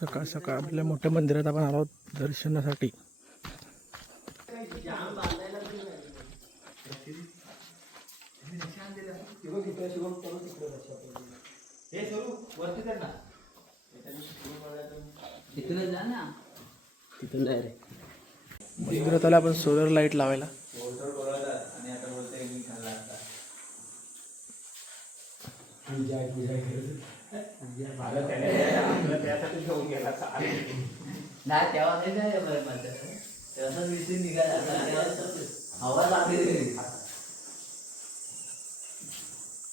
सकाळ सकाळ आपल्या मोठ्या मंदिरात आपण आलो दर्शनासाठी. मंदिरात आला आपण सोलर लाईट लावायला.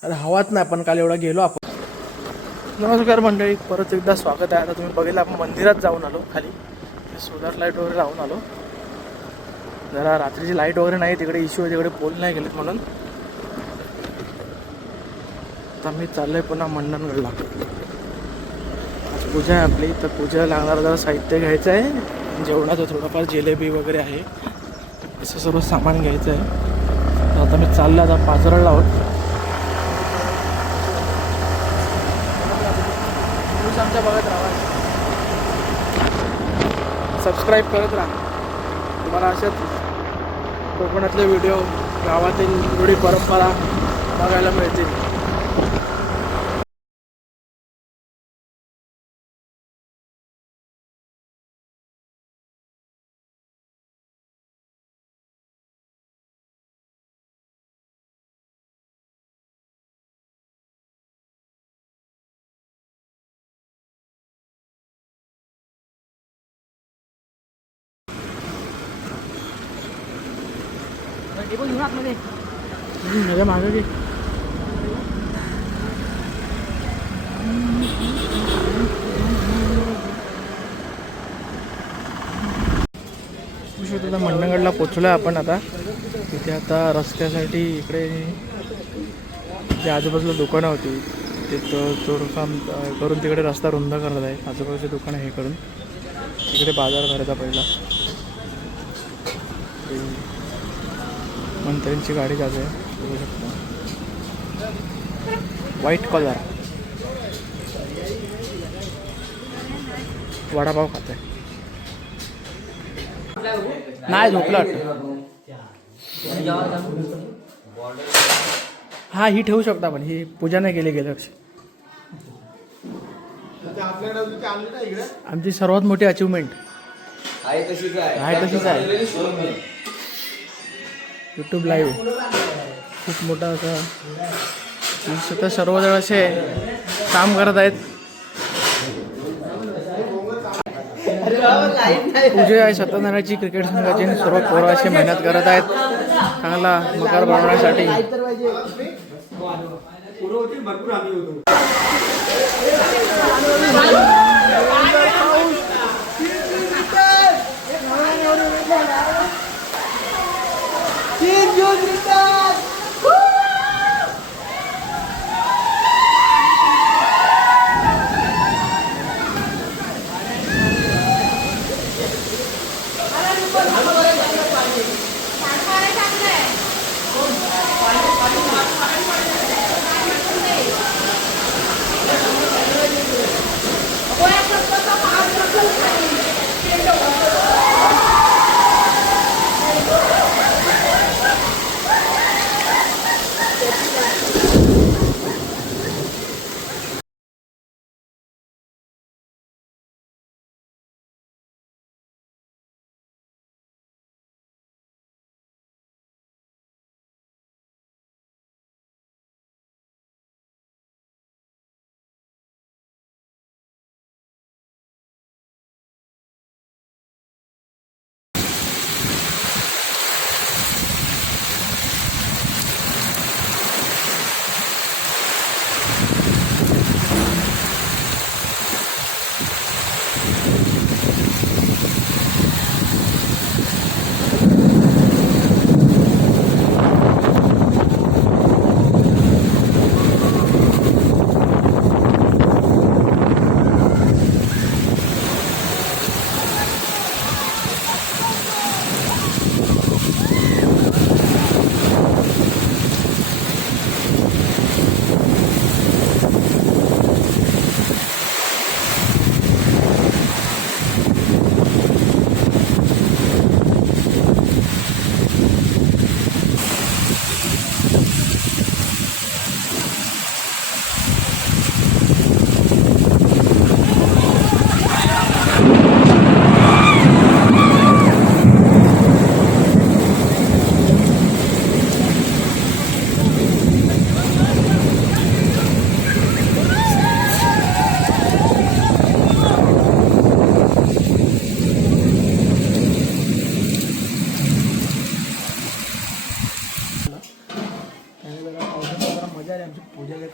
अरे हवाच नाही, पण काल एवढा गेलो आपण. नमस्कार मंडळी, परत एकदा स्वागत आहे. आता तुम्ही बघितलं आपण मंदिरात जाऊन आलो, खाली सोलर लाईट वगैरे लावून आलो. जरा रात्रीची लाईट वगैरे नाही तिकडे, इश्यू आहे तिकडे, पोल नाही गेलेत म्हणून. आता मी चाललोय पुन्हा मंडणगडला. आज पूजा आहे आपली, तर पूजेला लागणारं जरा साहित्य घ्यायचं आहे. जेवणाचं थोडंफार जिलेबी वगैरे आहे, असं सर्व सामान घ्यायचं आहे. तर आता मी चाललो आता पाचरडला आहोत. आमच्या बघत राहा, सबस्क्राईब करत राहा. तुम्हाला अशाच कोकणातले व्हिडिओ, गावातील रूढी परंपरा बघायला मिळतील. माझ्या मागं घे. तुला मंडणगडला पोचलो आहे आपण आता. तिथे आता रस्त्यासाठी इकडे जे आजूबाजूला दुकानं होती तिथं चोरकाम करून तिकडे रस्ता रुंद करत आहे. आजूबाजूचे दुकानं हे करून तिकडे बाजार भरायचा पहिला. मंत्र्यांची गाडी जाते, बघू शकता. व्हाईट कलर वडापाव खात आहे. नाही झोपला. हा ही ठेवू शकता, पण ही पूजा नाही केली गेल्या वर्षी. आमची सर्वात मोठी अचिव्हमेंट आहे तशीच आहे. यूट्यूब लाईव्ह खूप मोठा असा. स्वतः सर्वजण असे काम करत आहेत. पूजा आहे सत्यनारायणची क्रिकेट संघाची, सर्व पोरं अशी मेहनत करत आहेत चांगला मकर बनवण्यासाठी.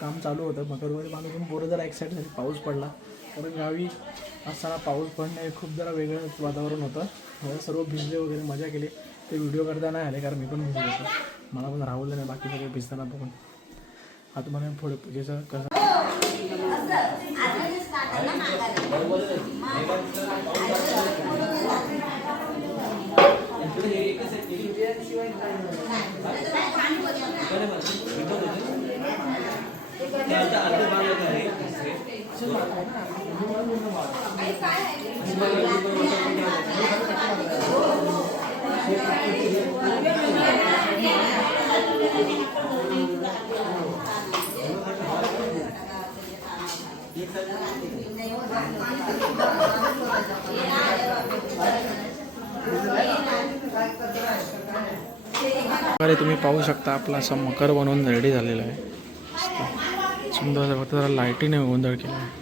काम चालू होतं मकरमध्ये बांधून पोरं जरा एक्साइट झाली. पाऊस पडला कारण गावी असताना पाऊस पडणे खूप जरा वेगळंच वातावरण होतं. सर्व भिजले वगैरे मजा केली. ते व्हिडिओ करता नाही आले कारण मी पण भिजलो होतो. मला पण राहवलं नाही बाकी सगळे भिजताना बघून. आता मला पुढे पूजेचं कसं अरे तुम्ही पाहू शकता आपला असा मकर बनवून रेडी झालेला आहे. सुंदर फक्त जरा लाईटीने गोंधळ केला आहे.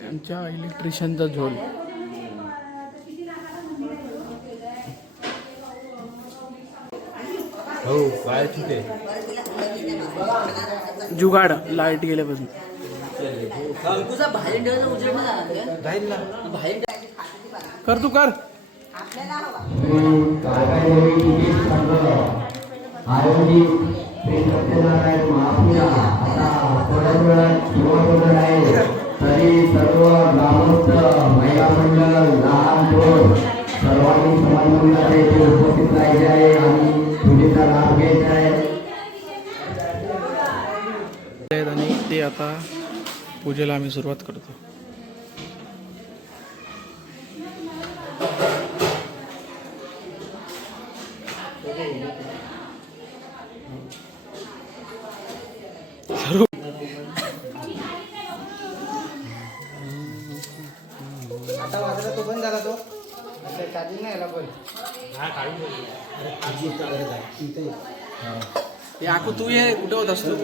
त्यांच्या इलेक्ट्रिशियनचा झोल हो काय चुके जुगाड लाईट गेल्यापासून कर तू कर. तरी सर्व ग्रामस्थ महिला मंडळ लहान थोर सर्वांनी समान मंडळाचे उपस्थित राहायचे आहे आणि पूजेचा लाभ घ्यायचा आहे. आणि ते आता पूजेला आम्ही सुरुवात करतो. आता वाजला तो बंद झाला तो चार्जिंग नाही याला पण याकू तू ये कुठे होत असतो.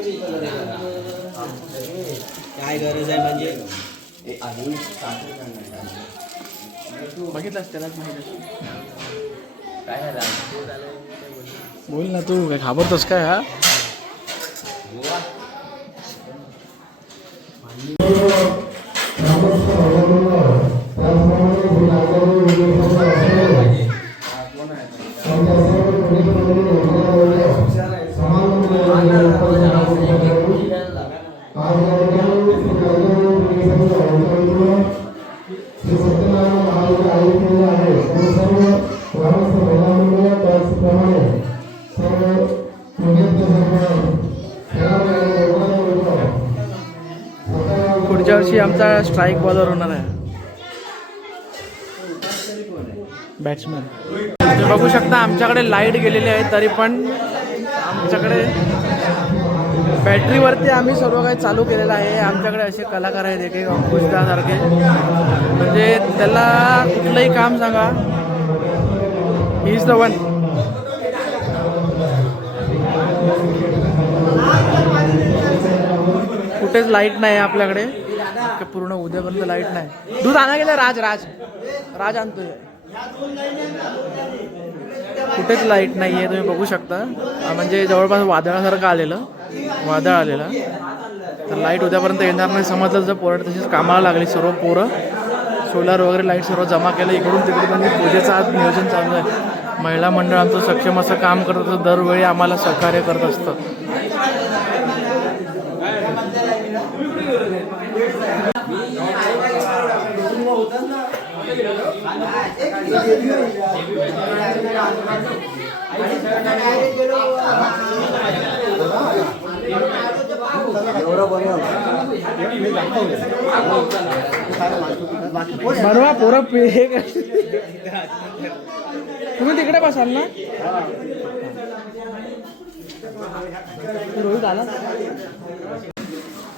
काय गरज आहे म्हणजे बघितलास त्यालाच माहिती बोल ना तू काय घाबरतोस काय. हा पुढच्या वर्षी आमचा स्ट्राईक बॉलर होणार आहे. बॅट्समॅन तुम्ही बघू शकता आमच्याकडे लाईट गेलेली आहे तरी पण आमच्याकडे बॅटरीवरती आम्ही सर्व काही चालू केलेलं आहे. आमच्याकडे असे कलाकार आहेत एक एक अंकुशदासारखे म्हणजे त्याला कुठलंही काम सांगा ही इज द वन. कुठेच लाईट नाही आहे आपल्याकडे पूर्ण उद्यापर्यंत लाईट नाही. दूध आणा गेलं राज राज राज आणतोय. कुठेच लाईट नाही आहे तुम्ही बघू शकता. म्हणजे जवळपास वादळासारखं वादळ आलेला तर लाईट उद्यापर्यंत येणार नाही समजलं. जर पोरं तशीच कामाला लागली सर्व पोरं सोलार वगैरे लाईट सर्व जमा केलं इकडून तिकडे. म्हणजे पूजेचं आज नियोजन चालू आहे. महिला मंडळ आमचं सक्षम असं काम करत असतं दरवेळी आम्हाला सहकार्य करत असतं. बरोबर पोरं हे तुम्ही तिकडे बसाल ना. रोहित आला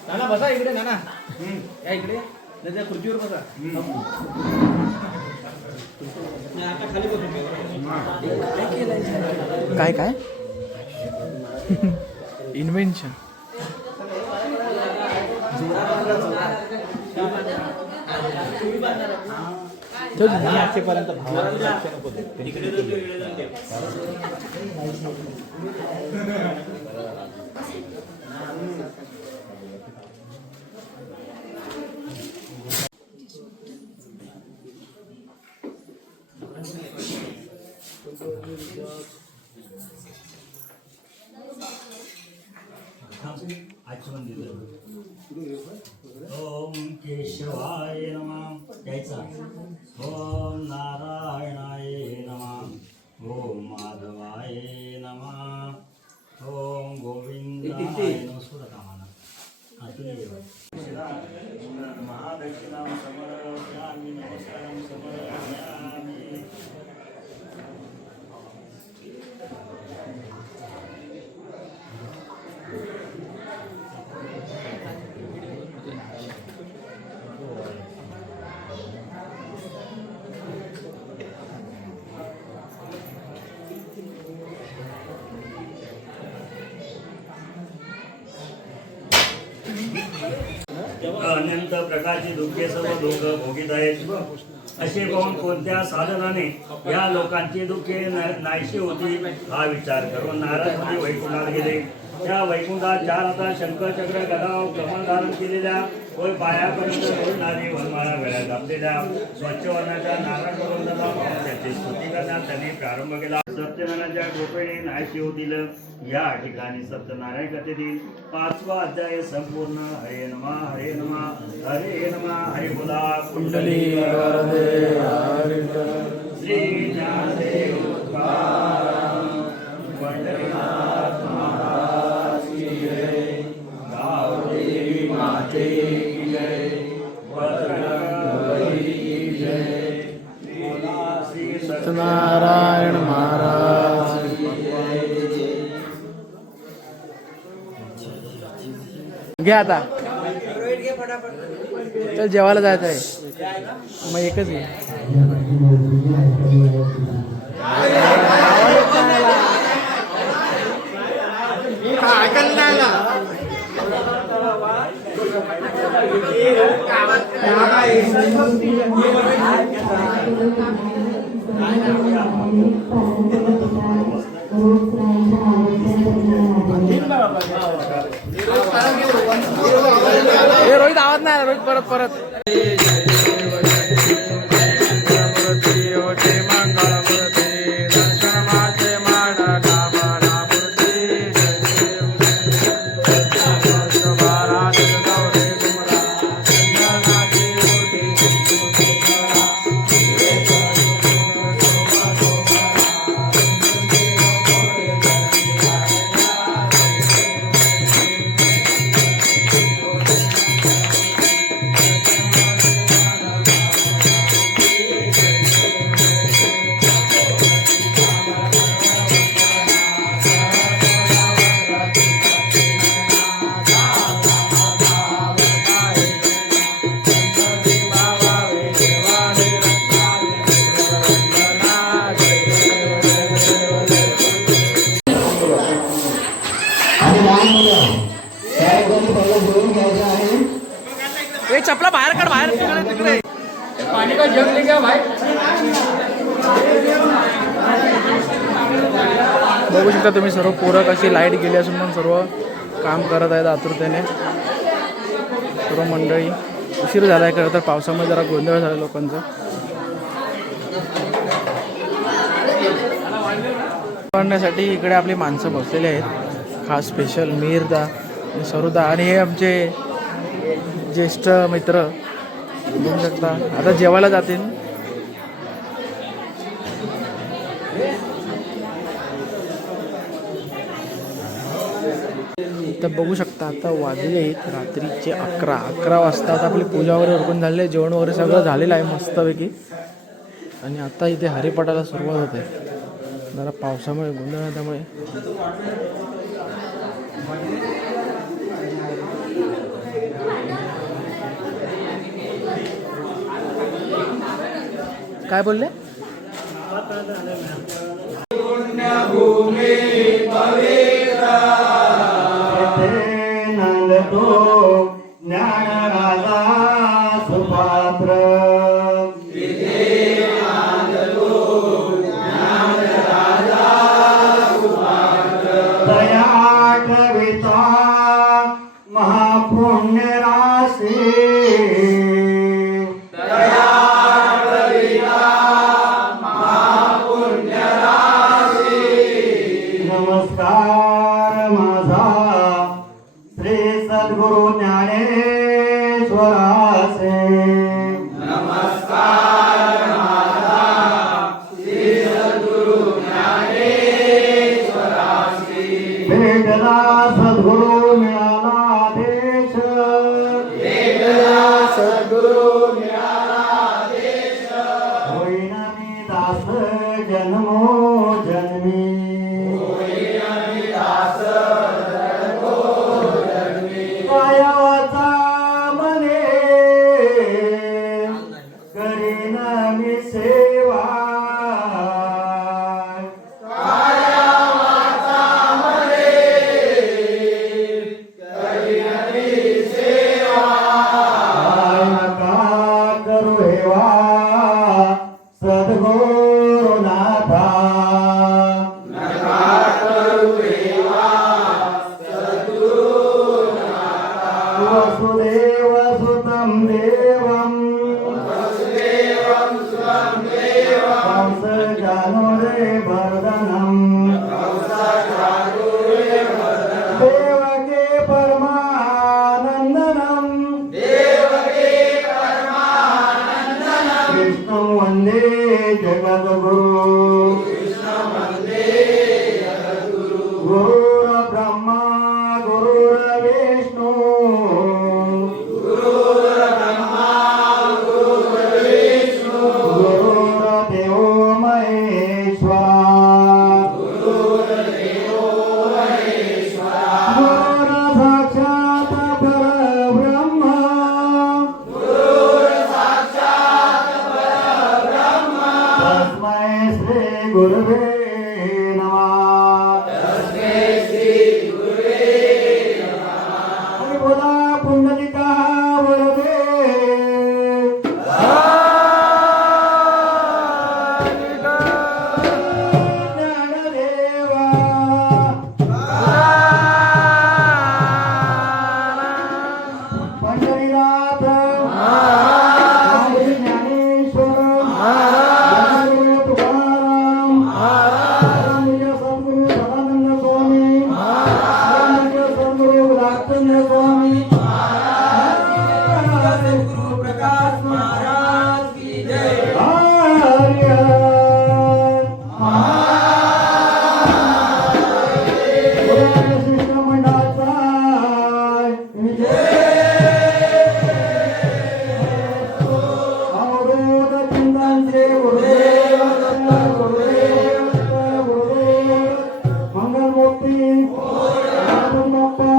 नाना बसा इकडे. नाना या इकडे त्या खुर्चीवर बसा. काय काय इन्व्हेन्शन ओम केशवाय नमः यायचा ओम नारायणाय नमः ओम माधवाय नमः ओम गोविंदाय नमः सुरकामाना महादक्षिणां समर्पयामि नमस्कारं समर्पयामि अनंत प्रकारची दुःखे सर्व लोक भोगीत आहेत असे पाहून कोणत्या साधनाने या लोकांची दुःखे नाहीशी होती हा विचार करून नारद मुनी वैकुंठात गेले. त्या वैकुंठात 4 हातात शंकर चक्र गदा कमल धारण केलेल्या व पायापर्यंत रोडणारी वनमाळा गळ्यात घातलेल्या स्वच्छ वर्णाच्या नारायण भगवंताला पाहून त्याची स्तुती करण्यास त्यांनी प्रारंभ केला. सत्यनारायणाच्या कृपेने नाहीशी होतील या ठिकाणी सत्यनारायण कथेतील 5वा अध्याय संपूर्ण. हरे नमः हरे नमः हरे नमः हरे बोला कुंडली श्री ज्ञानदेव तुकाराम पंढरीनाथ महाराज की जय. गावदेवी माते की जय. बजरंगबली की जय. बोला श्री सत्यनारायण महाराज. घ्या आता चल जेवायला जायचं आहे मग एकच घे. रोहित आवाज नाही रोहित परत परत. चपला बाहेर काढ बाहेर तिकडे पाणी का जग घ्या भाई. बघू शकता तुम्ही सर्व पोरं कशी लाईट गेली असून पण सर्व काम करत आहेत आतुरतेने. सर्व मंडळी उशीर झाला आहे खरं तर पावसामुळे जरा गोंधळ झाला लोकांचा. करण्यासाठी इकडे आपली माणसं बसलेली आहेत खास स्पेशल मीरदा सरुदा आणि हे आमचे ज्येष्ठ मित्र बघू शकता आता जेवायला जातील. तर बघू शकता आता वाजले आहेत रात्रीचे 11 वाजता. आता आपली पूजा वगैरे उरकून झालेली आहे, जेवण वगैरे सगळं झालेलं आहे मस्तपैकी. आणि आता इथे हरिपाठाला सुरुवात होते. जरा पावसामुळे गोंधळ त्यामुळे काय बोलले. ज्ञान राजा देवा महापुण्य राशी नमस्कार माझा श्री सद्गुरु ज्ञानेश्वराचे भेटला सद्गुरु मिळाला देश होईना मी दास जन्मो जन्मी कायाचा मने करीन मी सेवा सद्गुरुनाथा वसुदेव सुतं देवं कंस जानुरेवर्धनं देवके परमानन्दनं कृष्णं वन्दे जगद्गुरु गुरुर्ब्रह्मा गुरुर्विष्णु गुरुर्देवो महेश्वरा गुरुर्साक्षात् परब्रह्म तस्मै श्री गुरुवे नमः आणि बोला पुंडलिका वरदे ज्ञानदेवा पंढरीनाथ स्वामी ज्ञानेश्वर ज्ञानदेव तुकाराम आदरणीय सद्गुरु सदानंद स्वामी आदरणीय सद्गुरु रामचंद्र स्वामी सद्गुरु प्रकाश महाराज की जय शिष्टमंडळाचा विजय अवधूत चिंतनचे गुरुदेव दत्त गुरुदेव दत्त गुरुदेव मंगलमूर्ती बाप्पा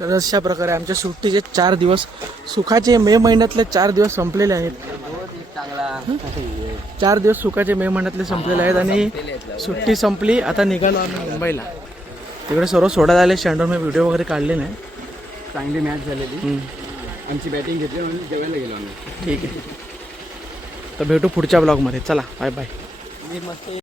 तर अशा प्रकारे आमच्या सुट्टीचे 4 दिवस सुखाचे मे महिन्यातले 4 दिवस संपलेले आहेत. 4 दिवस सुखाचे मे महिन्यातले संपलेले आहेत आणि सुट्टी संपली. आता निघालो आम्ही मुंबईला. तिकडे सर्व सोडायला आले स्टँडवर. मी व्हिडिओ वगैरे काढले नाही. चांगली मॅच झालेली. आमची बॅटिंग घेतली म्हणून जेवायला गेलो आम्ही. ठीक आहे. तर भेटू पुढच्या ब्लॉगमध्ये. चला बाय बाय.